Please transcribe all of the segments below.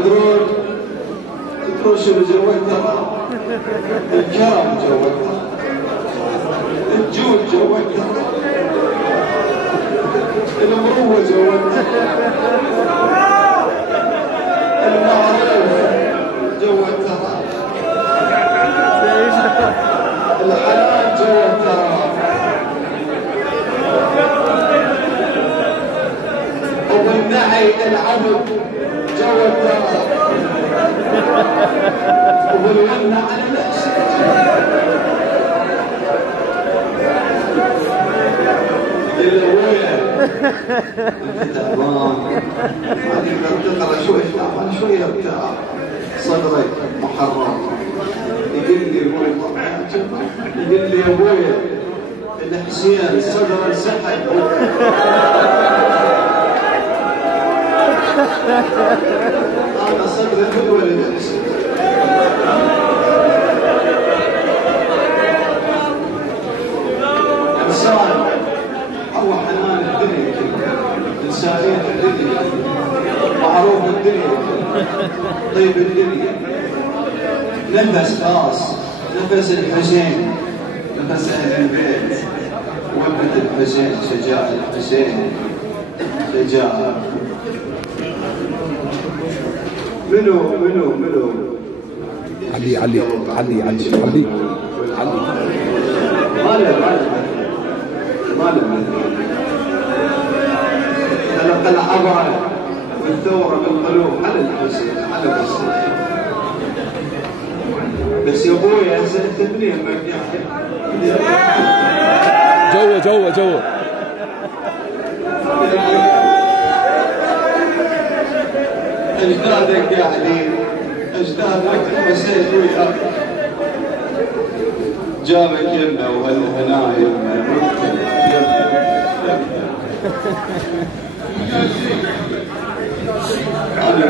تدرون شنو جوتها؟ الكرم جوتها، الجود جوتها، المروة جوتها، المعروف جوتها، الحلال جوتها، وبالنعي العبد جوتها، وبالونه على نفسك. انت تعبان ما تقدر تقرا شوي تعبان شوي ارتاح صدرك محرم. يقول لي يقول لي يا ابويا الحسين صدره انسحب. انا صدري بدول الحسين. انسان هو حنان الدنيا كلها، انسانيه الدنيا، معروف الدنيا كلها، طيب الدنيا، نفس خاص، نفس الحسين، نفس اهل البيت، وابنة الحسين، شجاع الحسين، شجاع. منو علي ما له خلق العبر والثوره بالقلوب على الحسين، على الحسين. بس يا ابويا هسه انت منين جوا اجدادك قاعدين، اجدادك الحسين وياك جابك يمنا وهالهنا يمنا. انا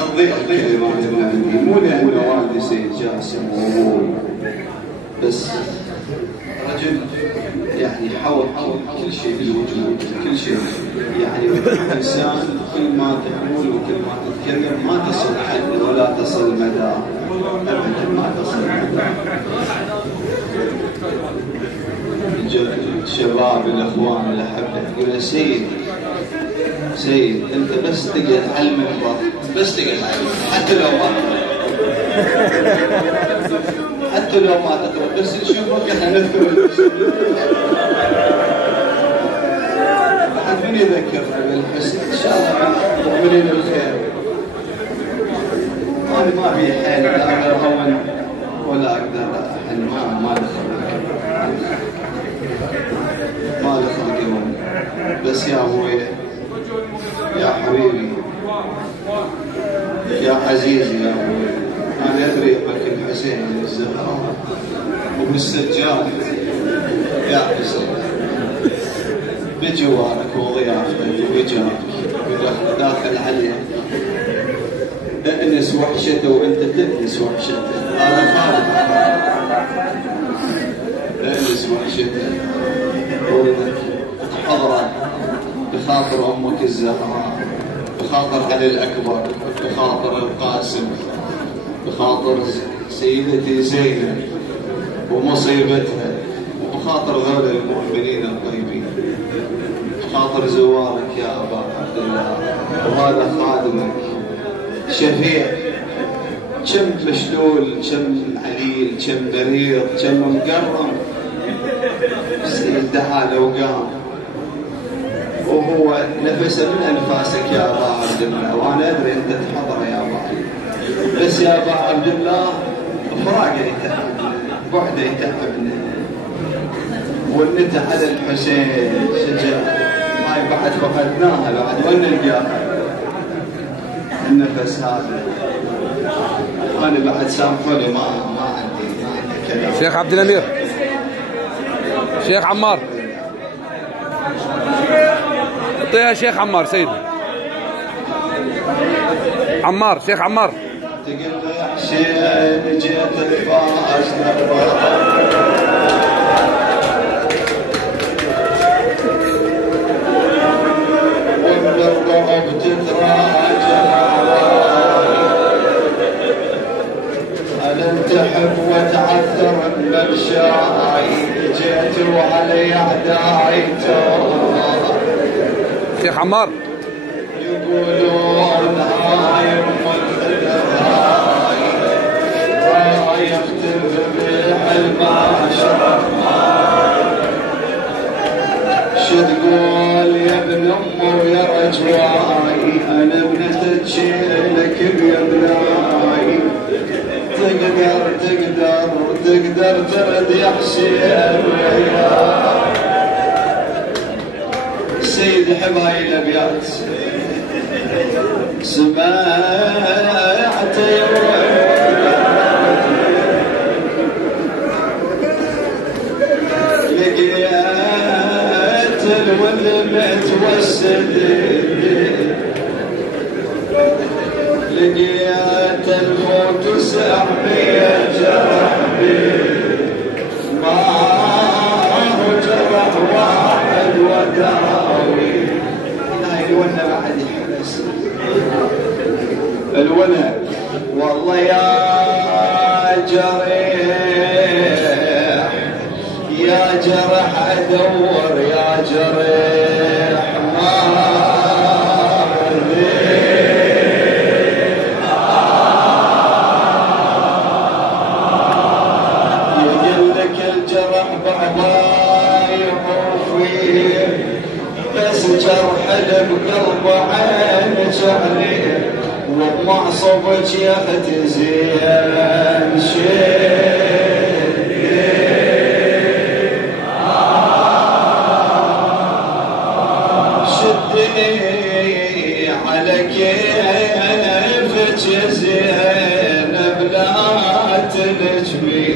اضيع الكلمات اللي عندي، مو لان والدي سيد جاسم وابوي، بس رجل يعني حول كل شيء بالوجود، كل شيء يعني انسان كل ما تقول وكل ما تتكلم ما تصل حد ولا تصل مدى، ابدا ما تصل مدى. الشباب الاخوان الاحبه يقول سيد انت بس تقعد على المنبر، بس تقعد على المنبر حتى لو ما تقرا بس نشوفك احنا نذكر من يذكرنا بالحسن ان شاء الله مؤمنين بالخير. انا ما في حيل لا اقدر اهون ولا اقدر احن، ما له خلق بس يا ابوي يا حبيبي يا عزيزي يا ابوي، انا ادري بك الحسين الزهراء وبالسجاد يا حسين بجوارك وضيافتك وبجارك داخل عليه انس وحشته وانت تأنس وحشته. انا خالد انس وحشته ولدك تحضره بخاطر امك الزهراء، بخاطر علي الاكبر، بخاطر القاسم، بخاطر سيدتي زينب ومصيبتها، وبخاطر ذول المؤمنين الطيبين، بخاطر زوارك يا ابا عبد الله، وهذا خادمك شفيع، كم مشلول، كم عليل، كم بريض، كم مقرم، السيد دعا لو قام وهو نفسه من انفاسك يا ابا عبد الله، وانا ادري انت تحضر يا ابا علي، بس يا ابا عبد الله فراقه يتعبنا، بعده يتعبنا، والنت على الحسين شجاع هاي بعد فقدناها، بعد وين نلقاها النفس هذا. انا بعد سامحوني ما عندي كلام. شيخ عبد الامير، شيخ عمار، اعطيها شيخ عمار، سيدي عمار، شيخ عمار. تقول له يا حسين جيت الفاس والضرب تتراجع شيخ عمار يقولون هاي رايح تذبح المعشر، شو تقول يا ابن امه ويا رجواي، انا ابنتك شيلك بيا بلاي، تقدر ترد يا حسين وياي. سيد حبايب الابيات سمعت لقيت الولد متوسد، لقيت الموت سحبي جرح بي، ما هو جرح واحد وداوي. لا الولد بعد يحبس الولد والله يا جريح، يا جرح ادور يا جريح ما يقول لك الجرح بعضاي وفيه، بس جرح بقلب عينك عليه، وبمعصبك يا اختي زين شدي على كيفك زين بلا تنجمي،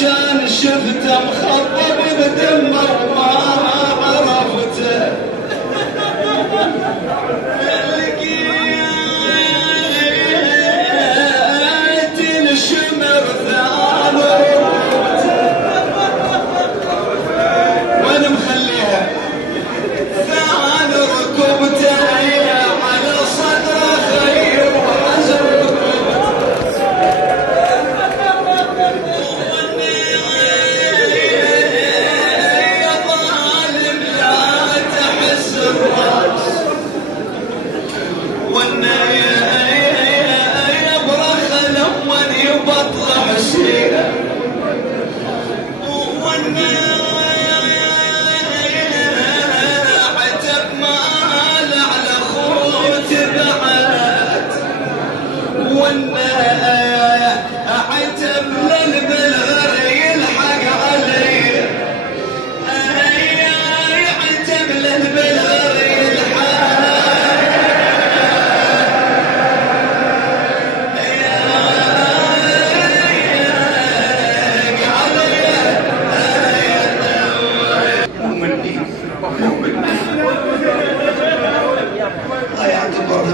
كان شفته مخضب بدمه وما عرفته، لقيت الشمر ثان ركبته، وين مخليها ثان ركبته على صدره خير وحزن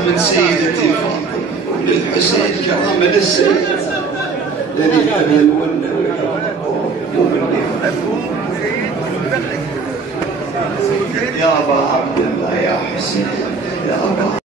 من سيدتي فاطمة للحسين كرامة للسيد الذي يحب الولد يا أبا عبد الله يا حسين يا أبا